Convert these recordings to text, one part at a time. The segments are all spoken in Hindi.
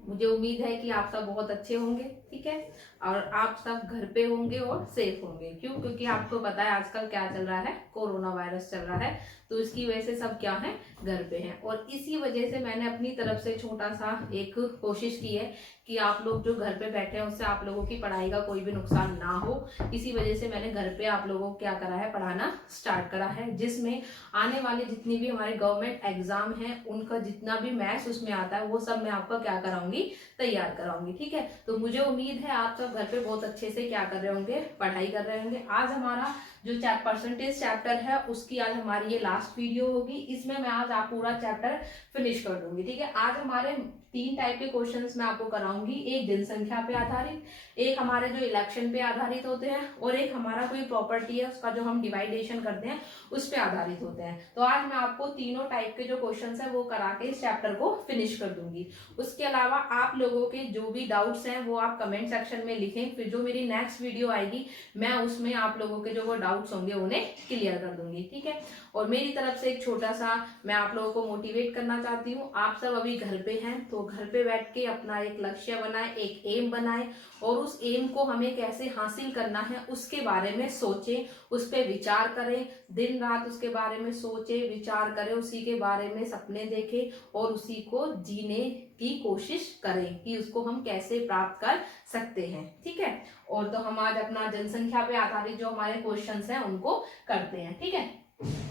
मुझे उम्मीद है कि आप सब बहुत अच्छे होंगे, ठीक है, और आप सब घर पे होंगे और सेफ होंगे। क्यों? क्योंकि आपको पता है आजकल क्या चल रहा है, कोरोना वायरस चल रहा है, तो इसकी वजह से सब क्या है, घर पे हैं। और इसी वजह से मैंने अपनी तरफ से छोटा सा एक कोशिश की है कि आप लोग जो घर पे बैठे हैं उससे आप लोगों की पढ़ाई का कोई भी नुकसान ना हो। इसी वजह से मैंने घर पे आप लोगों को क्या करा है, पढ़ाना स्टार्ट करा है, जिसमें आने वाले जितनी भी हमारे गवर्नमेंट एग्जाम है उनका जितना भी मैथ्स उसमें आता है वो सब मैं आपका क्या कराऊंगी, तैयार कराऊंगी, ठीक है। तो मुझे उम्मीद है आप सब घर पे बहुत अच्छे से क्या कर रहे होंगे, पढ़ाई कर रहे होंगे। आज हमारा जो परसेंटेज चैप्टर है उसकी आज हमारी ये लास्ट वीडियो होगी। इसमें मैं आज आप पूरा चैप्टर फिनिश कर दूंगी, ठीक है। आज हमारे 3 टाइप के क्वेश्चंस मैं आपको कराऊंगी, एक जनसंख्या पे आधारित, एक हमारे जो इलेक्शन पे आधारित होते हैं, और एक हमारा कोई प्रॉपर्टी है उसका जो हम डिवाइडेशन करते हैं उस पे आधारित होते हैं। तो आज मैं आपको तीनों टाइप के जो क्वेश्चंस है वो करा के इस चैप्टर को फिनिश कर दूंगी। उसके अलावा आप लोगों के जो भी डाउट्स हैं वो आप कमेंट सेक्शन में लिखें, फिर जो मेरी नेक्स्ट वीडियो आएगी मैं उसमें आप लोगों के जो वो डाउट्स होंगे उन्हें क्लियर कर दूंगी, ठीक है। और मेरी तरफ से एक छोटा सा मैं आप लोगों को मोटिवेट करना चाहती हूँ। आप सब अभी घर पे हैं तो घर पे बैठ के अपना एक लक्ष्य बनाए, एक एम बनाए, और उस एम को हमें कैसे हासिल करना है उसके बारे में सोचें, उस पर विचार करें, दिन रात उसके बारे में सोचे विचार करें, उसी के बारे में सपने देखें और उसी को जीने की कोशिश करें कि उसको हम कैसे प्राप्त कर सकते हैं, ठीक है। और तो हम आज अपना जनसंख्या पे आधारित जो हमारे क्वेश्चंस हैं उनको करते हैं, ठीक है।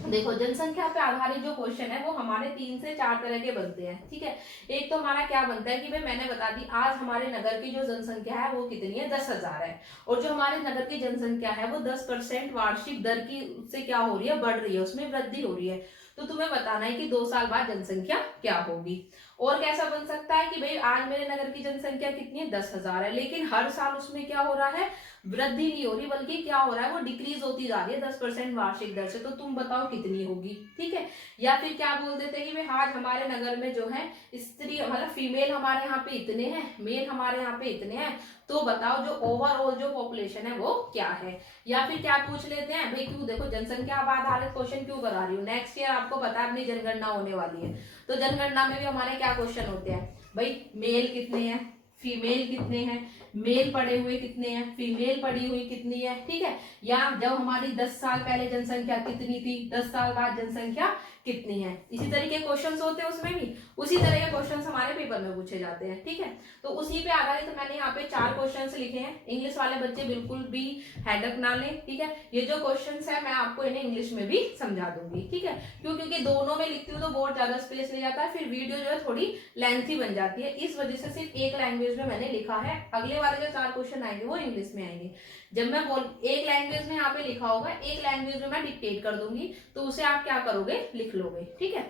देखो, जनसंख्या पे आधारित जो क्वेश्चन है वो हमारे 3 से 4 तरह के बनते हैं, ठीक है। एक तो हमारा क्या बनता है कि भाई मैंने बता दी आज हमारे नगर की जो जनसंख्या है वो कितनी है, 10,000 है, और जो हमारे नगर की जनसंख्या है वो 10% वार्षिक दर की उससे क्या हो रही है, बढ़ रही है, उसमें वृद्धि हो रही है। तो तुम्हें बताना है कि 2 साल बाद जनसंख्या क्या होगी। और कैसा बन सकता है कि भाई आज मेरे नगर की जनसंख्या कितनी है, 10,000 है, लेकिन हर साल उसमें क्या हो रहा है, वृद्धि नहीं हो रही, बल्कि क्या हो रहा है, वो डिक्रीज होती जा रही है 10% वार्षिक दर से। तो तुम बताओ कितनी होगी, ठीक है। या फिर क्या बोल देते हैं कि भाई आज हमारे नगर में जो है स्त्री मतलब फीमेल हमारे यहाँ पे इतने हैं, मेल हमारे यहाँ पे इतने हैं, तो बताओ जो ओवरऑल जो पॉपुलेशन है वो क्या है। या फिर क्या पूछ लेते हैं भाई, क्यों देखो जनसंख्या आधारित क्वेश्चन क्यों करा रही हूँ, नेक्स्ट ईयर आपको पता है अपनी जनगणना होने वाली है, तो जनगणना में भी हमारे क्या क्वेश्चन होते हैं, भाई मेल कितने हैं, फीमेल कितने हैं, मेल पढ़े हुए कितने हैं, फीमेल पढ़ी हुई कितनी है, ठीक है। या जब हमारी 10 साल पहले जनसंख्या कितनी थी, 10 साल बाद जनसंख्या कितनी है। इसी तरह के क्वेश्चंस होते हैं उसमें भी, उसी तरह के क्वेश्चंस हमारे पेपर में पूछे जाते हैं, ठीक है। तो उसी पे आधारित तो मैंने यहाँ पे 4 क्वेश्चंस लिखे हैं। इंग्लिश वाले बच्चे बिल्कुल भी हेडक ना लें, ठीक है। ये जो क्वेश्चंस है मैं आपको इन्हें इंग्लिश में भी समझा दूंगी, ठीक है। क्यों? क्योंकि दोनों में लिखती हूँ तो बहुत ज्यादा स्पेस ले जाता है, फिर वीडियो जो है थोड़ी लेंथी बन जाती है, इस वजह से सिर्फ एक लैंग्वेज में मैंने लिखा है। अगले वाले जो 4 क्वेश्चन आएंगे वो इंग्लिश में आएंगे। जब मैं बोल एक लैंग्वेज में यहाँ पे लिखा होगा, एक लैंग्वेज में मैं डिक्टेट कर दूंगी, तो उसे आप क्या करोगे, लिख लोगे, ठीक है।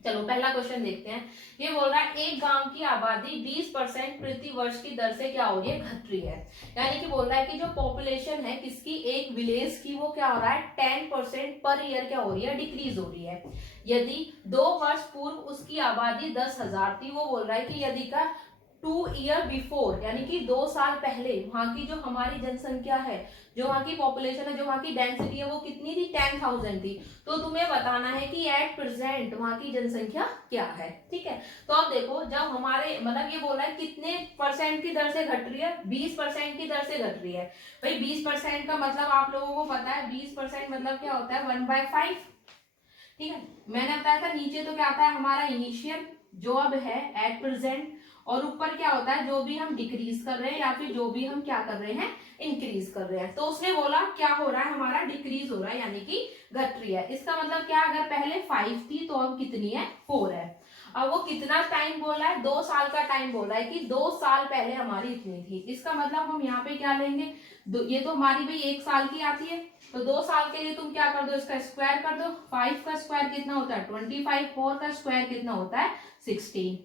चलो पहला क्वेश्चन देखते हैं। ये बोल रहा है एक गांव की आबादी 20% प्रति वर्ष की दर से क्या हो रही है, घट रही है। यानी कि बोल रहा है कि जो पॉपुलेशन है किसकी, एक विलेज की, वो क्या हो रहा है 10% पर ईयर क्या हो रही है, डिक्रीज हो रही है। यदि 2 वर्ष पूर्व उसकी आबादी 10,000 थी, वो बोल रहा है कि यदि का 2 ईयर बिफोर यानी कि 2 साल पहले वहां की जो हमारी जनसंख्या है, जो वहां की पॉपुलेशन है, जो वहां की डेंसिटी है वो कितनी थी, 10,000 थी। तो तुम्हें बताना है कि एट प्रेजेंट वहां की जनसंख्या क्या है, ठीक है। तो अब देखो जब हमारे मतलब ये बोला है कितने परसेंट की दर से घट रही है, 20% की दर से घट रही है। भाई 20% का मतलब आप लोगों को पता है 20% मतलब क्या होता है, 1/5, ठीक है। मैंने बताया था नीचे तो क्या आता है हमारा इनिशियल, जो अब है एट प्रेजेंट, और ऊपर क्या होता है जो भी हम डिक्रीज कर रहे हैं या फिर जो भी हम क्या कर रहे हैं, इंक्रीज कर रहे हैं। तो उसने बोला क्या हो रहा है, हमारा डिक्रीज हो रहा है यानी कि घट रही है। इसका मतलब क्या, अगर पहले 5 थी तो अब कितनी है, 4 है। अब वो कितना टाइम बोला है, 2 साल का टाइम बोला है कि 2 साल पहले हमारी इतनी थी। इसका मतलब हम यहाँ पे क्या लेंगे, ये तो हमारी भाई 1 साल की आती है, तो 2 साल के लिए तुम क्या कर दो, इसका स्क्वायर कर दो। 5 का स्क्वायर कितना होता है 25, 4 का स्क्वायर कितना होता है 16,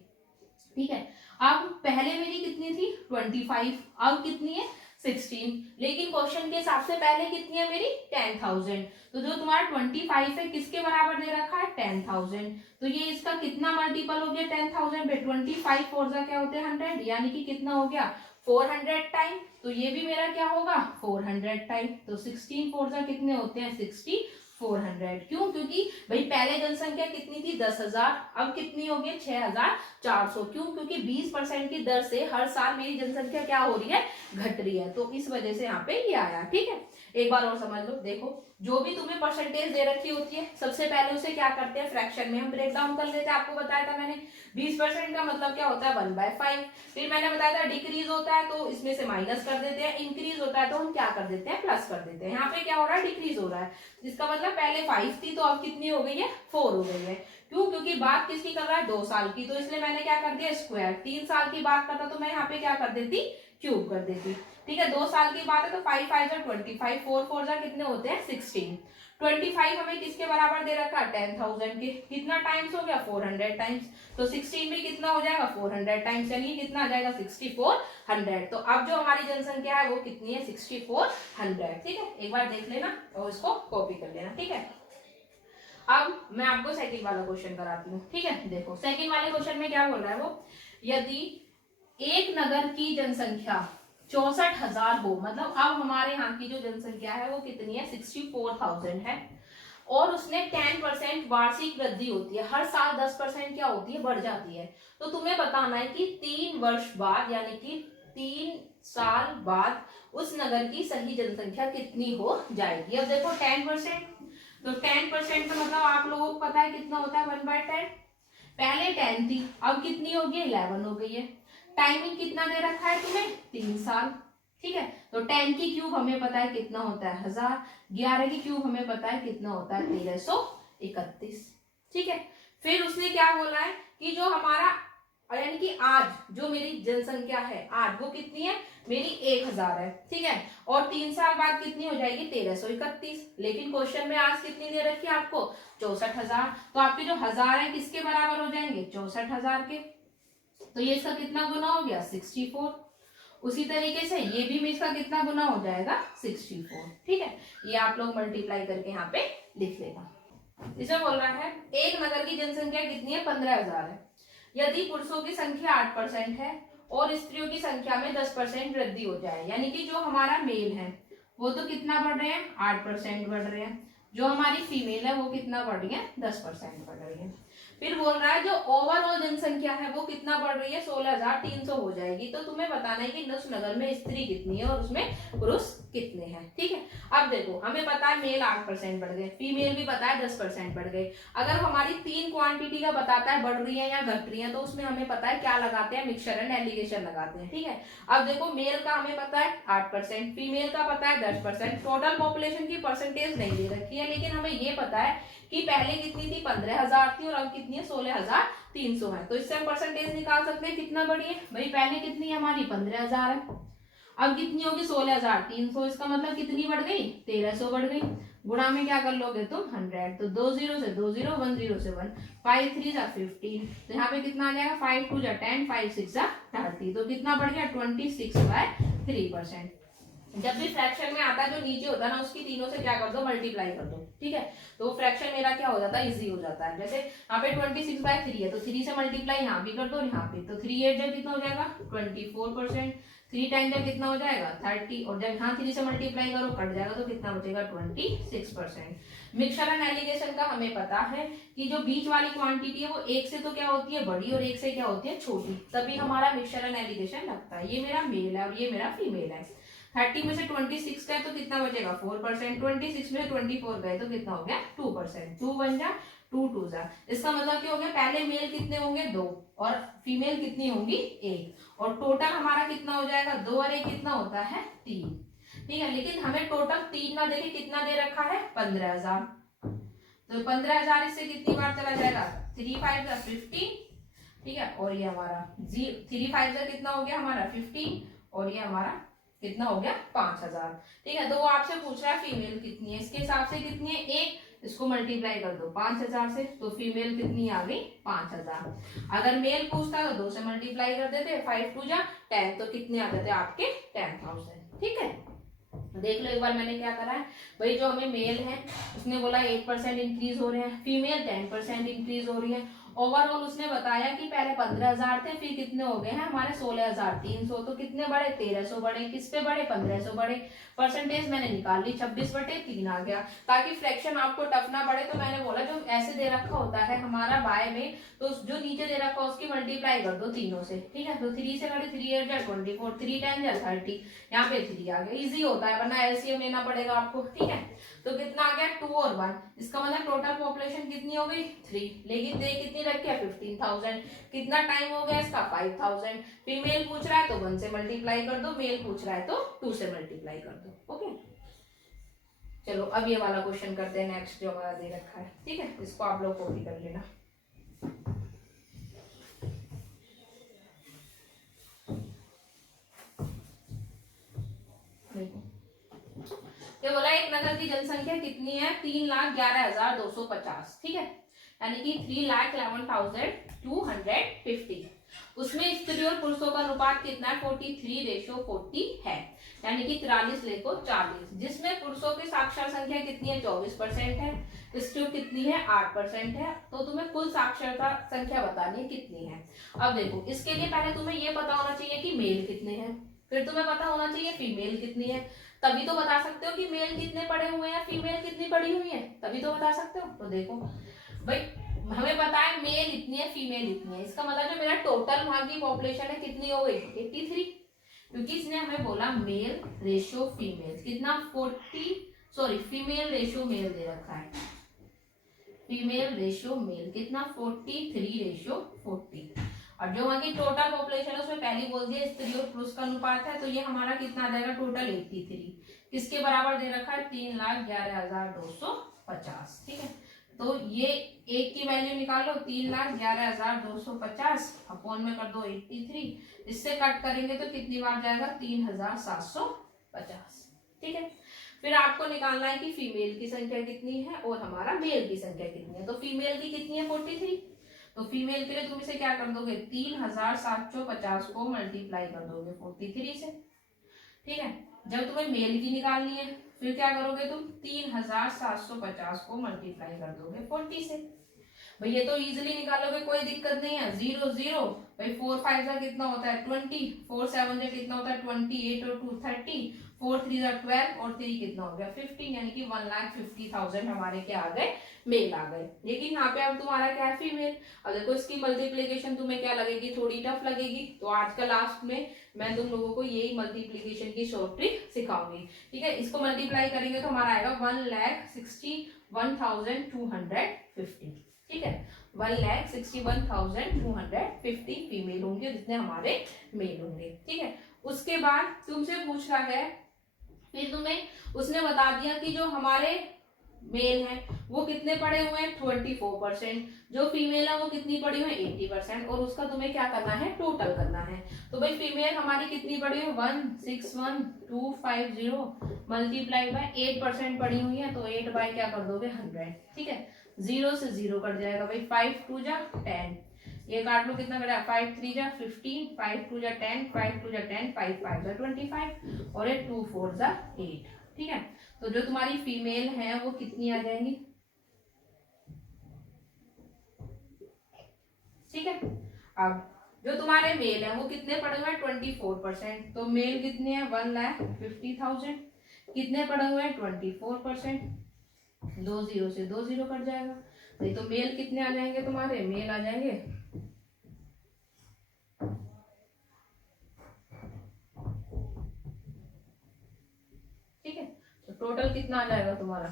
ठीक है। अब पहले मेरी कितनी थी 25, अब कितनी है 16, लेकिन क्वेश्चन के हिसाब से पहले कितनी है मेरी 10,000। तो जो तुम्हारा 25 है किसके बराबर दे रखा है 10,000, तो ये इसका कितना मल्टीपल हो गया 10,000 पे, 25 फोर जा क्या होते हैं 100, यानी कि कितना हो गया 400 टाइम। तो ये भी मेरा क्या होगा 400 टाइम, तो 16 फोर जा कितने होते हैं 64 400। क्यों? क्योंकि भाई पहले जनसंख्या कितनी थी 10,000, अब कितनी हो गई 6,400। क्यों? क्योंकि 20% की दर से हर साल मेरी जनसंख्या क्या हो रही है, घट रही है, तो इस वजह से यहाँ पे ये आया। ठीक है, एक बार और समझ लो। देखो, जो भी तुम्हें परसेंटेज दे रखी होती है, सबसे पहले उसे क्या करते हैं, फ्रैक्शन में हम ब्रेक डाउन कर लेते हैं। आपको बताया था मैंने 20% का मतलब क्या होता है 1/5। फिर मैंने बताया था डिक्रीज होता है तो इसमें से माइनस कर देते हैं, इंक्रीज होता है तो हम क्या कर देते हैं, प्लस कर देते हैं। यहाँ पे क्या हो रहा है, डिक्रीज हो रहा है, जिसका मतलब पहले 5 थी तो अब कितनी हो गई है, 4 हो गई है। क्यों? क्योंकि बात किसकी कर रहा है, 2 साल की, तो इसलिए मैंने क्या कर दिया, स्क्वायर। 3 साल की बात करता तो मैं यहाँ पे क्या कर देती, क्यूब कर देती। ठीक है, 2 साल की बात है तो 5 5 जा 25, 4 4 जा कितने होते हैं 16। 25 हमें किसके बराबर दे रखा है, 10,000 के। कितना टाइम्स हो गया, 400 टाइम्स। तो 16 भी कितना हो जाएगा, 400 टाइम्स, यानी कितना आ जाएगा 6400। तो अब जो हमारी जनसंख्या है वो कितनी है, 6400। ठीक है, एक बार देख लेना और इसको कॉपी कर लेना। ठीक है, अब मैं आपको सेकंड वाला क्वेश्चन कराती हूँ। ठीक है, देखो सेकंड वाले क्वेश्चन में क्या बोल रहा है वो, यदि एक नगर की जनसंख्या 64,000 हो, मतलब अब हमारे यहाँ की जो जनसंख्या है वो कितनी है, 64,000 है, और उसने 10% वार्षिक वृद्धि होती है, हर साल 10% क्या होती है, बढ़ जाती है। तो तुम्हें बताना है कि 3 वर्ष बाद, यानी कि 3 साल बाद उस नगर की सही जनसंख्या कितनी हो जाएगी। अब देखो 10%, तो 10% का मतलब आप लोगों को पता है कितना होता है, 1/10। पहले 10 थी, अब कितनी हो गई, 11 हो गई है। टाइमिंग कितना दे रखा है तुम्हें, 3 साल। ठीक है, तो 10 की क्यूब हमें पता है कितना होता है 1000, 11 की क्यूब हमें पता है कितना होता है 1331। ठीक है, फिर उसने क्या बोला है कि जो हमारा, यानी कि आज जो मेरी जनसंख्या है आज वो कितनी है, मेरी 1000 है। ठीक है, और 3 साल बाद कितनी हो जाएगी, 1331। लेकिन क्वेश्चन में आज कितनी दे रखी है आपको, 64,000। तो आपके जो हजार है किसके बराबर हो जाएंगे, 64,000 के। तो ये इसका कितना गुना हो गया, 64। उसी तरीके से ये भी इसका कितना गुना हो जाएगा, 64। ठीक है, ये आप लोग मल्टीप्लाई करके यहाँ पे लिख लेगा। इसमें बोल रहा है एक नगर की जनसंख्या कितनी है, 15,000 है। यदि पुरुषों की संख्या 8% है और स्त्रियों की संख्या में 10% वृद्धि हो जाए, यानी कि जो हमारा मेल है वो तो कितना बढ़ रहे हैं, 8% बढ़ रहे हैं, जो हमारी फीमेल है वो कितना बढ़ रही है, 10% बढ़ रही है। फिर बोल रहा है जो ओवरऑल जनसंख्या है वो कितना बढ़ रही है, 16,300 हो जाएगी। तो तुम्हें बताना है कि उस नगर में स्त्री कितनी है और उसमें पुरुष कितने हैं। ठीक है, अब देखो हमें पता है मेल 8% बढ़ गए, फीमेल भी पता है 10% बढ़ गए। अगर हमारी 3 क्वांटिटी का बताता है बढ़ रही है या घट रही है, तो उसमें हमें पता है क्या लगाते हैं, मिक्सचर एंड एलिगेशन लगाते हैं। ठीक है, अब देखो मेल का हमें पता है 8%, फीमेल का पता है 10%। टोटल पॉपुलेशन की परसेंटेज नहीं दे रखी है, लेकिन हमें ये पता है कि पहले कितनी थी, 15,000 थी, और अब कितनी है, 16,300 है। तो इससे हम परसेंटेज निकाल सकते हैं कितना बढ़ी है, भाई पहले कितनी है हमारी 15,000 है, अब कितनी होगी 16,300। इसका मतलब कितनी बढ़ गई, 1300 बढ़ गई। गुणा में क्या कर लोगे तुम, 100। तो 2 0 से 2 0, 1 0 से 1, 5 3 जा 15। तो यहाँ पे कितना आ जाएगा, 5 2 जा 10, 5 6 जा 30। तो कितना बढ़ गया, 26/3%। जब भी फ्रैक्शन में आता है जो नीचे होता है ना, उसकी तीनों से क्या कर दो, मल्टीप्लाई कर दो। ठीक है, तो फ्रैक्शन मेरा क्या हो जाता है, इजी हो जाता है। जैसे यहाँ पे 26/3 है, तो 3 से मल्टीप्लाई यहाँ भी कर दो, यहाँ पे तो 3 8 जब कितना हो जाएगा 24%, 3 टाइम जब कितना हो जाएगा 30, और जब यहाँ 3 से मल्टीप्लाई करो कट जाएगा तो कितना बचेगा 26%। मिक्सचर एंड एलिगेशन का हमें पता है कि जो बीच वाली क्वांटिटी है वो एक से तो क्या होती है बड़ी और एक से क्या होती है छोटी, तभी हमारा मिक्सचर एंड एलिगेशन लगता है। ये मेरा मेल है और ये मेरा फीमेल है। 30 में से 26 गए तो कितना बचेगा 4%, 26 में से 24 गए तो कितना हो गया 2%, 2 बन जा 2 2 जा। इसका मतलब क्या हो गया, पहले मेल कितने होंगे 2 और फीमेल कितनी होंगी 1, और टोटल हमारा कितना हो जाएगा 2 और 1 कितना होता है 3। ठीक है, लेकिन हमें टोटल 3 ना देके कितना दे रखा है 15,000। तो 15,000 इससे कितनी बार चला जाएगा, 3 5 जा 15। ठीक है, और ये हमारा 3 5 जा कितना हो गया हमारा 15, और ये हमारा कितना हो गया 5,000। ठीक है, तो वो आपसे पूछ रहा है फीमेल कितनी है, इसके हिसाब से कितनी है 1, इसको मल्टीप्लाई कर दो 5,000 से, तो फीमेल कितनी आ गई 5,000। अगर मेल पूछता तो 2 से मल्टीप्लाई कर देते, 5 2 जा 10, तो कितने आ जाते आपके 10,000। ठीक है, देख लो एक बार मैंने क्या करा है, भाई जो हमें मेल है उसने बोला 8% इंक्रीज हो रहे हैं, फीमेल 10% इंक्रीज हो रही है, ओवरऑल उसने बताया कि पहले 15,000 थे, फिर कितने हो गए हैं हमारे 16,300। तो कितने बढ़े, 1300 बढ़े। किस पे बढ़े, 1500 बढ़े। परसेंटेज मैंने निकाल ली, 26/3 आ गया। ताकि फ्रैक्शन आपको टफ ना पड़े तो मैंने बोला जो ऐसे दे रखा होता है हमारा बाय में, तो जो नीचे दे रखा है उसकी मल्टीप्लाई कर दो तीनों से, ठीक है। तो 3 से करें, 3 8 जा 24, 3 10 जा 30, यहाँ पे 3 आ गया। इजी होता है, वरना एलसीएम लेना पड़ेगा आपको, ठीक है। तो कितना आ गया, 2 और 1। इसका मतलब टोटल पॉपुलेशन कितनी हो गई, 3। लेकिन दे कितनी रखी है, 15,000। कितना टाइम हो गया इसका, 5,000। फीमेल पूछ रहा है तो 1 से मल्टीप्लाई कर दो, मेल पूछ रहा है तो 2 से मल्टीप्लाई कर दो। ओके, चलो अब ये वाला क्वेश्चन करते हैं नेक्स्ट जो हमारा दे रखा है, ठीक है। इसको आप लोग कॉपी कर लेना। ये बोला एक नगर की जनसंख्या कितनी है, 3,11,250, ठीक है। यानी कि 3,11,250। उसमें स्त्री और पुरुषों का अनुपात कितना है, 43:40 है। यानी कि 43:40, जिसमें पुरुषों की साक्षर संख्या कितनी है, 24% है। स्त्रियों कितनी है, 8% है। तो तुम्हें कुल साक्षरता संख्या बतानी है कितनी है। अब देखो, इसके लिए पहले तुम्हें ये पता होना चाहिए कि मेल कितने हैं, फिर तुम्हें पता होना चाहिए फीमेल कितनी है। तभी तो बता सकते हो कि मेल कितने पड़े हुए हैं, फीमेल कितनी पड़ी हुई है, तभी तो बता सकते हो। तो देखो भाई, हमें पता है मेल इतनी है, फीमेल इतनी है। इसका मतलब जो मेरा टोटल वहां की पॉपुलेशन है कितनी हो गई, 83। क्योंकि इसने हमें बोला मेल रेशियो फीमेल कितना, 40, फीमेल रेशियो मेल दे रखा है। फीमेल रेशियो मेल कितना, 43:40। और जो वहां की टोटल पॉपुलेशन है उसमें पहले बोल दिया स्त्री और पुरुष का अनुपात है, तो ये हमारा कितना आ जाएगा, टोटल 83। किसके बराबर दे रखा है, 3,11,250, ठीक है। तो ये एक की वैल्यू निकालो, 3,11,250 अपॉन में कर दो 83। इससे कट करेंगे तो कितनी बार जाएगा, 3,750, ठीक है। फिर आपको निकालना है कि फीमेल की संख्या कितनी है और हमारा मेल की संख्या कितनी है। तो फीमेल की कितनी है, 43। तो फीमेल के लिए तुम इसे क्या कर दोगे, 3,750 को मल्टीप्लाई कर दोगे 43 से, ठीक है। जब तुम्हें मेल की निकालनी है फिर क्या करोगे तुम, 3,750 को मल्टीप्लाई कर दोगे 40 से। भाई ये तो इजीली निकालोगे, कोई दिक्कत नहीं है। 0 0, भाई 4 5 का कितना होता है, 20, 4 7 का कितना होता है, 28 और 2 30, 4 3 12 और 3 कितना हो गया, 15। यानी कि 1,50,000 हमारे क्या आ गए, मेल आ गए। लेकिन यहाँ पे अब तुम्हारा क्या है, फीमेल। अब देखो इसकी मल्टीप्लीकेशन तुम्हें क्या लगेगी, थोड़ी टफ लगेगी। तो आज का लास्ट में मैं तुम लोगों को यही मल्टीप्लीकेशन की शॉर्ट ट्रिक सिखाऊंगी, ठीक है। इसको मल्टीप्लाई करेंगे तो हमारा आएगा 1,61,250, ठीक है। 1,61,250 फीमेल होंगे, जितने हमारे मेल होंगे, ठीक है। उसके बाद तुमसे पूछ रहा है, फिर तुम्हें उसने बता दिया कि जो हमारे मेल है वो कितने पड़े हुए हैं, 24%। जो फीमेल है वो कितनी पड़ी हुई है, 80%। और उसका तुम्हें क्या करना है, टोटल करना है। तो भाई फीमेल हमारी कितनी पड़ी हुई है, 161,250 मल्टीप्लाई बाय 8% पड़ी हुई है। तो 8 बाय क्या कर दोगे, 100, ठीक है। 0 से 0 कट जाएगा भाई, 5 2 जा 10, ये काट लो कितना कटा, 5 3 जा 15, 5 2 जा 10, 5 2 जा 10, 5 5 जा 25 और ये 2 4 जा 8, ठीक है। तो जो तुम्हारी फीमेल है वो कितनी आ जाएंगी, ठीक है। अब जो तुम्हारे मेल है वो कितने पड़े हुए हैं, 24%। तो मेल कितने हैं, 1,50,000। कितने पड़े हुए हैं, 24%। 2 0 से 2 0 कट जाएगा। नहीं तो मेल कितने आ जाएंगे तुम्हारे, मेल आ जाएंगे, ठीक है। तो टोटल कितना आ जाएगा तुम्हारा,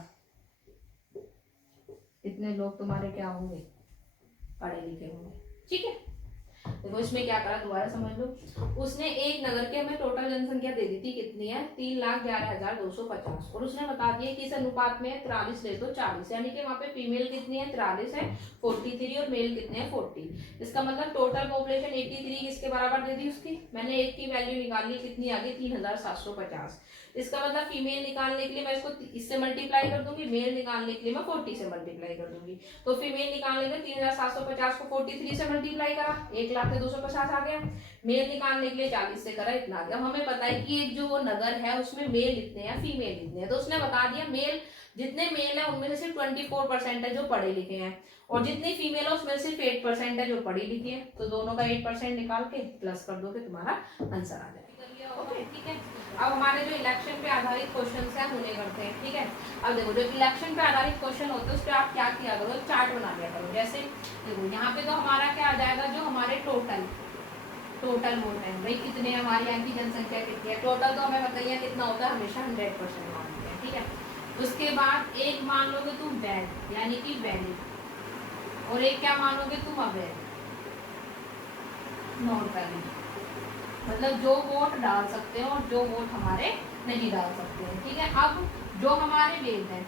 कितने लोग तुम्हारे क्या होंगे, पढ़े लिखे होंगे, ठीक है। देखो इसमें क्या करा, दोबारा समझ लो। उसने एक नगर के हमें टोटल जनसंख्या दे दी थी, कितनी है, 3,11,250। और उसने बता दिया कि इस अनुपात में 43 ले तो 40, यानी कि वहां पे फीमेल कितनी है, 43 है, 43 और मेल कितने हैं, 40। इसका मतलब टोटल पॉपुलेशन 83 किसके बराबर दे दी उसकी, मैंने एक की वैल्यू निकाल ली, कितनी आ गई, 3,750। इसका मतलब फीमेल निकालने के लिए मैं इसको इससे मल्टीप्लाई कर दूंगी, मेल निकालने के लिए मैं 40 से मल्टीप्लाई कर दूंगी। तो फीमेल निकालने के 3,750 को 43 से मल्टीप्लाई करा, 1,00,000 के 250 आ गया। मेल निकालने के लिए 40 से करा इतना आ गया। हमें पता है कि एक जो वो नगर है उसमें मेल इतने हैं फीमेल इतने हैं, तो उसने बता दिया मेल जितने मेल है उनमें से सिर्फ 24% है जो पढ़े लिखे हैं और जितनी फीमेल है उसमें सिर्फ 8% है जो पढ़ी लिखी है। तो दोनों का 8% निकाल के प्लस कर दो, तुम्हारा आंसर आ जाएगा। ओके ठीक है। अब हमारे जो इलेक्शन पे आधारित क्वेश्चन है उन्हें करते हैं। ठीक है, अब देखो जो इलेक्शन पे आधारित क्वेश्चन होते हैं उस पर आप क्या किया करो, चार्ट बना लिया करो। जैसे देखो यहाँ पे तो हमारा क्या आ जाएगा, जो हमारे टोटल वोट है भाई कितने, हमारी यहाँ की जनसंख्या कितनी है, टोटल तो हमें बताइए कितना होता है, हमेशा 100% मानते हैं। ठीक है, उसके बाद एक मान लोगे तुम वैध यानी कि वैलिड, और एक क्या मानोगे तुम अवैध नॉन वैलिड, मतलब जो वोट डाल सकते हैं और जो वोट हमारे नहीं डाल सकते हैं। ठीक है, अब जो हमारे वैध है,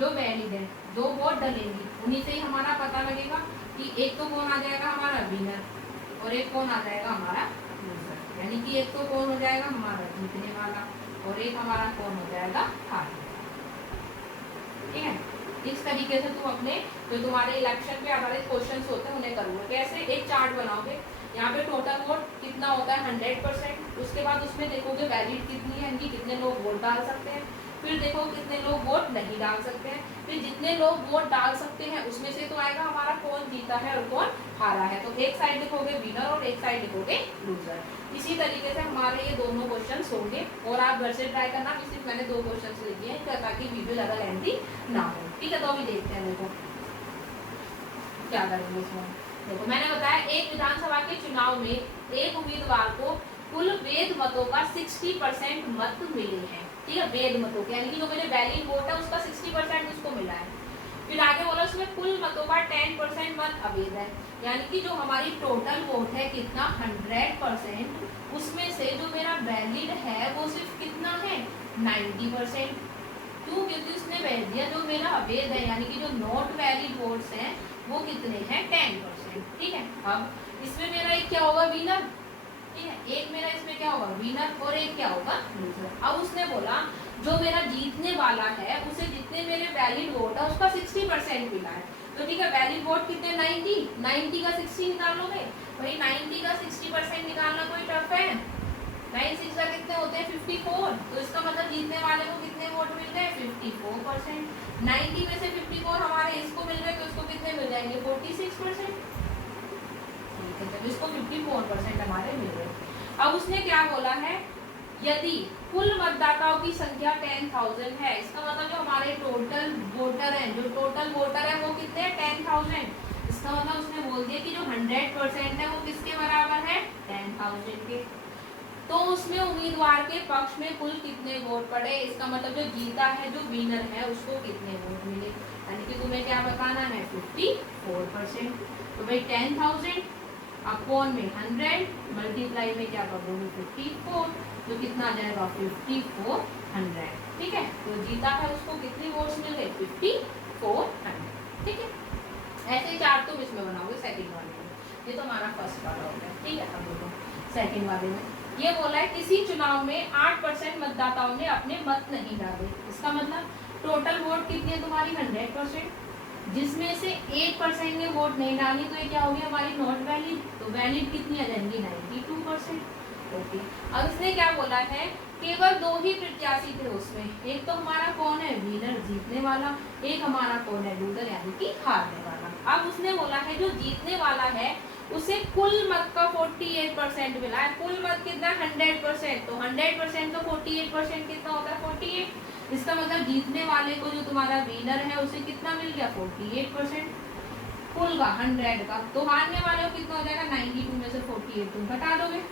जो वैलिड है, जो वोट डलेंगी उन्हीं से ही हमारा पता लगेगा कि एक तो कौन आ जाएगा हमारा विनर और एक कौन आ जाएगा हमारा लूजर, यानी कि एक तो कौन हो जाएगा हमारा जीतने वाला और एक हमारा कौन हो जाएगा हारने वाला। ठीक है, इस तरीके से तुम अपने जो तुम्हारे इलेक्शन पे आधारित क्वेश्चंस होते हैं उन्हें करोगे। कैसे, एक चार्ट बनाओगे, यहाँ पे टोटल वोट कितना होता है 100%, उसके बाद उसमें देखोगे वैलिड कितनी है, इनकी कितने लोग वोट डाल सकते हैं, फिर देखो कितने लोग वोट नहीं डाल सकते हैं, फिर जितने लोग वोट डाल सकते हैं उसमें से तो आएगा हमारा कौन जीता है और कौन हारा है। तो एक साइड लिखोगे विनर और एक साइड लिखोगे लूजर। इसी तरीके से हमारे ये दोनों क्वेश्चंस होंगे और आप घर से ट्राई करना। सिर्फ मैंने 2 क्वेश्चंस लिखे हैं ताकि वीडियो ज्यादा लेंथी ना हो। ठीक है, तो अभी देखते हैं देखो क्या करेंगे इसमें। देखो मैंने बताया एक विधानसभा के चुनाव में एक उम्मीदवार को कुल वैध मतों का 60% मत मिले हैं। ठीक है, वैध मतों के यानी कि जो मेरे वैलिड वोट है उसका 60% उसको मिला है। फिर आगे बोला उसमें कुल मतों का 10% मत अवैध है, यानी कि जो हमारी टोटल वोट है कितना 100%, उसमें से जो मेरा वैलिड है वो सिर्फ कितना है 90%। क्यों, क्योंकि उसने कह दिया जो मेरा अवैध है यानी कि जो नॉट वैलिड वोट्स हैं वो कितने हैं 10%। ठीक है, अब इसमें मेरा एक क्या होगा विनर, ठीक है, एक मेरा इसमें क्या होगा विनर और एक क्या होगा लूजर। अब उसने बोला जो मेरा जीतने वाला है उसे जितने मेरे वैलिड वोट है उसका 60% मिला है। तो ठीक है, वैलिड वोट कितने 90 का 60 निकालोगे भाई, 90 का 60% निकालना कोई टफ है, 96 का कितने होते हैं 54, तो इसका मतलब जीतने वाले को कितने वोट मिल गए 54%। 90 में से 54 हमारे इसको मिल गए तो इसको कितने मिल जाएंगे 46%। ठीक है, जब इसको 54% हमारे मिल गए। अब उसने क्या बोला है, यदि कुल मतदाताओं की संख्या 10,000 है, इसका मतलब जो हमारे टोटल वोटर हैं, जो टोटल वोटर है वो कितने हैं 10,000, इसका मतलब उसने बोल दिया कि जो 100% है वो किसके बराबर है 10,000 के। तो उसमें उम्मीदवार के पक्ष में कुल कितने वोट पड़े, इसका मतलब जो जीता है जो विनर है उसको कितने वोट मिले, यानी कि तुम्हें क्या बताना है 54%। तो भाई 10,000 अपॉन में 100 मल्टीप्लाई में क्या कर दोगे 54, तो कितना आ जाएगा 5400। ठीक है, तो जीता है उसको कितनी वोट्स मिल गए 5400। ठीक है, ऐसे चार्ट तुम इसमें बनाओगे सेकंड वाले में। ये तो हमारा फर्स्ट वाला हो गया। ठीक है, अब देखो सेकंड वाले में ये बोला है किसी चुनाव में 8% मतदाताओं ने अपने मत नहीं डाले, इसका मतलब टोटल वोट कितनी है तुम्हारी 100%, जिसमें से 8% ने वोट नहीं डाली, तो ये क्या होगी हमारी नॉट वैलिड, तो वैलिड कितनी आ जाएंगी 92%। ओके, अब इसने क्या बोला है केवल 2 ही प्रत्याशी थे उसमें, एक तो हमारा कौन है विनर जीतने वाला, एक हमारा कौन है लूजर यानी कि हारने वाला। अब उसने बोला है जो जीतने वाला है उसे कुल मत का 48% मिला है। कुल मत कितना 100%, तो 100% तो 48% कितना होता है 48, इसका मतलब जीतने वाले को जो तुम्हारा विनर है उसे कितना मिल गया 48% कुल का 100 का। तो हारने वाले को कितना हो जाएगा 92 में से 48 तुम घटा दोगे,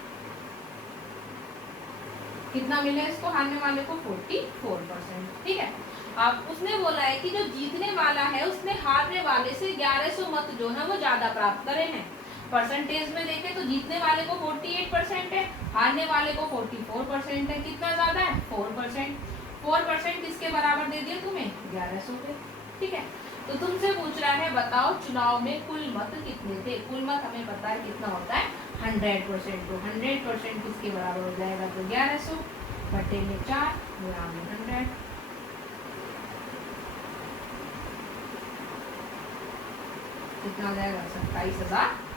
कितना मिले इसको हारने वाले को 44%। ठीक है, अब उसने बोला है कि जो जीतने वाला है उसने हारने वाले से 1100 मत जो है वो ज्यादा प्राप्त करे हैं। परसेंटेज में देखें तो जीतने वाले को 48% है, हारने वाले को 44% है, कितना ज्यादा है 4%। 4% किसके बराबर दे दिया तुम्हें 1100 के। ठीक है, तो तुमसे पूछ रहा है बताओ चुनाव में कुल मत कितने थे। कुल मत हमें पता है कितना होता है 100%, तो 100% किसके बराबर हो जाएगा तो 1100 बटे में 4 गुणा में 100, कितना हो जाएगा 27,500।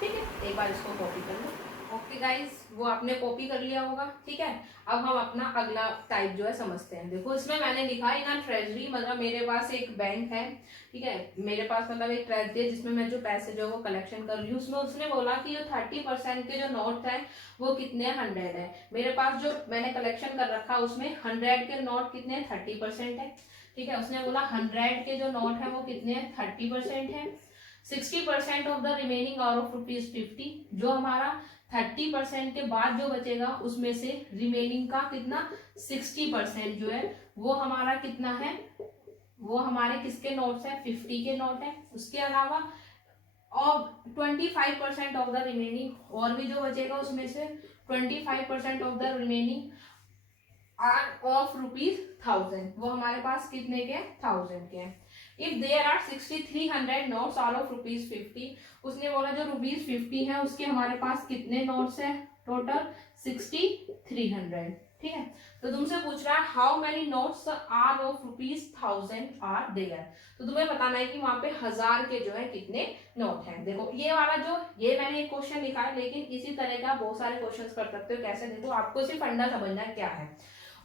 ठीक है, एक बार इसको कॉपी कर लो। ओके गाइज, वो आपने कॉपी कर लिया होगा, ठीक है। अब हम अपना अगला टाइप जो है समझते हैं। देखो इसमें मैंने लिखा है इन ट्रेजरी, मतलब मेरे पास एक बैंक है, ठीक है, मेरे पास मतलब एक ट्रेजरी है जिसमें मैं जो पैसे जो है वो कलेक्शन कर रही हूँ। उसमें उसने बोला कि जो 30% के जो नोट है वो कितने 100 है। मेरे पास जो मैंने कलेक्शन कर रखा है उसमें 100 के नोट कितने 30% है, ठीक है। उसने बोला 100 के जो नोट है वो कितने 30% है। 60% of the remaining are of ₹50, जो हमारा 30% के बाद जो बचेगा उसमें से रिमेनिंग का कितना 60% जो है वो हमारा कितना है, वो हमारे किसके नोट्स है 50 के नोट है। उसके अलावा और 25% ऑफ द रिमेनिंग, और भी जो बचेगा उसमें से 25% of the remaining are of ₹1000, वो हमारे पास कितने के 1000 के हैं। If there are 6300 notes are of ₹50, उसने बोला जो ₹50 है उसके हमारे पास कितने नोट्स है टोटल 6300, ठीक है। तो तुमसे पूछ रहा है how many notes are of ₹1000 are there, तो तुम्हें बताना है कि वहां पे 1000 के जो है कितने नोट हैं। देखो ये वाला जो ये मैंने एक क्वेश्चन लिखा है, लेकिन इसी तरह का बहुत सारे क्वेश्चंस कर सकते हो। कैसे, देखो आपको सिर्फ फंडा समझना है क्या है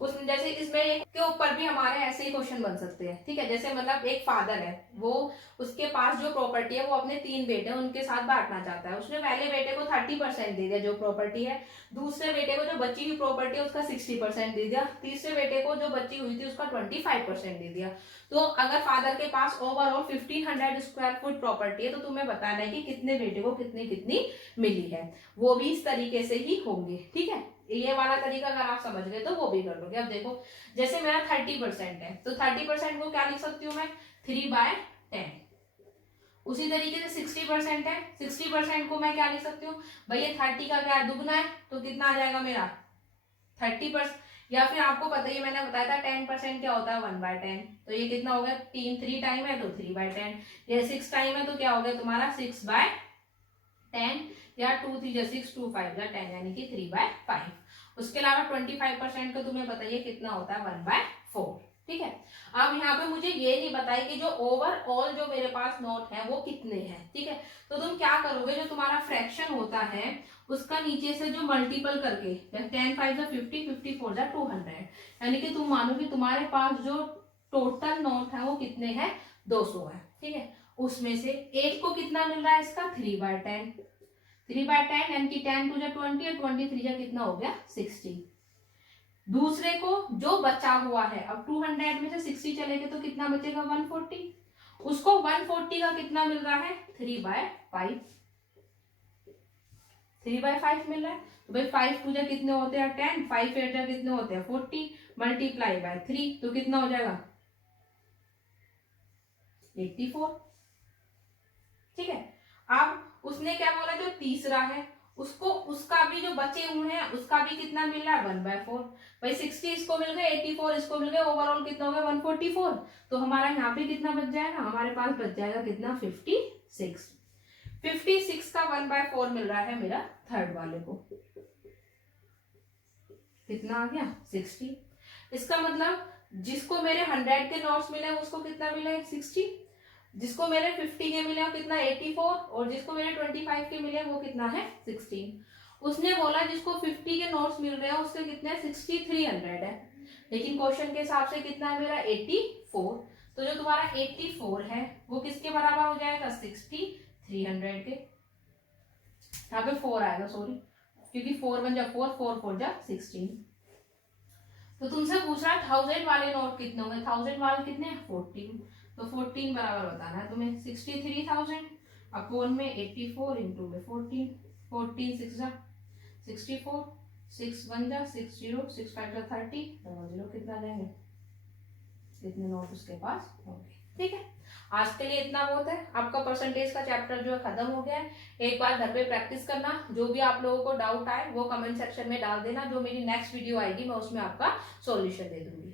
उसमें। जैसे इसमें एक के ऊपर भी हमारे ऐसे ही क्वेश्चन बन सकते हैं, ठीक है। जैसे मतलब एक फादर है, वो उसके पास जो प्रॉपर्टी है वो अपने 3 बेटे हैं उनके साथ बांटना चाहता है। उसने पहले बेटे को 30% दे दिया जो प्रॉपर्टी है, दूसरे बेटे को जो बची हुई प्रॉपर्टी है उसका 60% दे दिया, तीसरे बेटे को जो बची हुई थी उसका 25% दे दिया। तो अगर फादर के पास ओवरऑल 1500 स्क्वायर फुट प्रॉपर्टी है तो तुम्हें बताना है कि कितने बेटे को कितनी कितनी मिली है। वो भी इस तरीके से ही होंगे, ठीक है। ये वाला तरीका अगर आप समझ गए तो वो भी कर लोगे। अब देखो जैसे मेरा 30% है तो 30% को क्या लिख सकती हूँ मैं 3/10। उसी तरीके से 60% है, 60% को मैं क्या लिख सकती हूँ भाई, ये 30 का क्या दुगना है तो कितना आ जाएगा मेरा 30%। या फिर आपको पता ही मैंने बताया था 10% क्या होता है 1/10, तो ये कितना हो गया 3 टाइम है तो 3/10। ये 6 टाइम है तो क्या हो गया तुम्हारा 6/10, या 2 3 जा 6 2 5 जा 10 यानी कि 3/5। उसके अलावा 25% का तुम्हें बताइए कितना होता है 1/4, ठीक है। अब यहाँ पे मुझे ये नहीं बताया कि जो ओवरऑल जो मेरे पास नोट है वो कितने हैं, ठीक है। तो तुम क्या करोगे, जो तुम्हारा फ्रैक्शन होता है उसका नीचे से जो मल्टीपल करके 10 5 जा 50 50 4 जा 200, यानी कि तुम मानो कि तुम्हारे पास जो टोटल नोट है वो कितने हैं 200 है, ठीक है। उसमें से एक को कितना मिल रहा है इसका 3/10, 3/10 यानी कि 10 2 जा 20 और 23 जा कितना हो गया 60। दूसरे को जो बचा हुआ है, अब 200 में से 60 चलेगा तो कितना बचेगा 140, उसको 140 का कितना मिल रहा है 3/5, 3/5 मिल रहा है। तो भाई 5 2 जा कितने होते हैं 10, 5 8 जा कितने होते हैं 40, मल्टीप्लाई बाय 3 तो कितना हो जाएगा 84, ठीक है। अब उसने क्या बोला जो तीसरा है उसको उसका भी जो बचे हुए हैं उसका भी कितना मिल रहा है 1/4। भाई 60 इसको मिल गए, 84 इसको मिल गए, ओवरऑल कितना हो गया 144। तो हमारा यहाँ पे कितना बच जाएगा, हमारे पास बच जाएगा कितना 56। 56 का 1/4 मिल रहा है मेरा थर्ड वाले को, कितना आ गया 60। इसका मतलब जिसको मेरे 100 के नोट्स मिले उसको कितना मिला है 60, जिसको मेरे 50 के मिले कितना 84, और जिसको मेरे 25 के मिले वो कितना है 16। उसने बोला जिसको 50 के नोट्स मिल रहे हैं उसके कितने 6300 है, लेकिन क्वेश्चन के हिसाब से कितना है मेरा 84। तो जो तुम्हारा 84 है वो किसके बराबर हो जाएगा 6300 के, यहाँ पे 4 आएगा सॉरी, क्योंकि 4 1 जा 4 4 4 जा 16। तो तुमसे पूछ रहा है 1000 वाले नोट कितने होंगे, 1000 वाले कितने 14, तो 14 बराबर बताना है तुम्हें 63,000 अपॉन में 84 इंटू में 14, 14 6 जा 64, 6 1 जा 60, 6 5 जा 30, 0 कितना जाएंगे, कितने नोट उसके पास होंगे, ठीक है। आज के लिए इतना बहुत है, आपका परसेंटेज का चैप्टर जो है खत्म हो गया है। एक बार घर पे प्रैक्टिस करना, जो भी आप लोगों को डाउट आए वो कमेंट सेक्शन में डाल देना, जो मेरी नेक्स्ट वीडियो आएगी मैं उसमें आपका सॉल्यूशन दे दूंगी।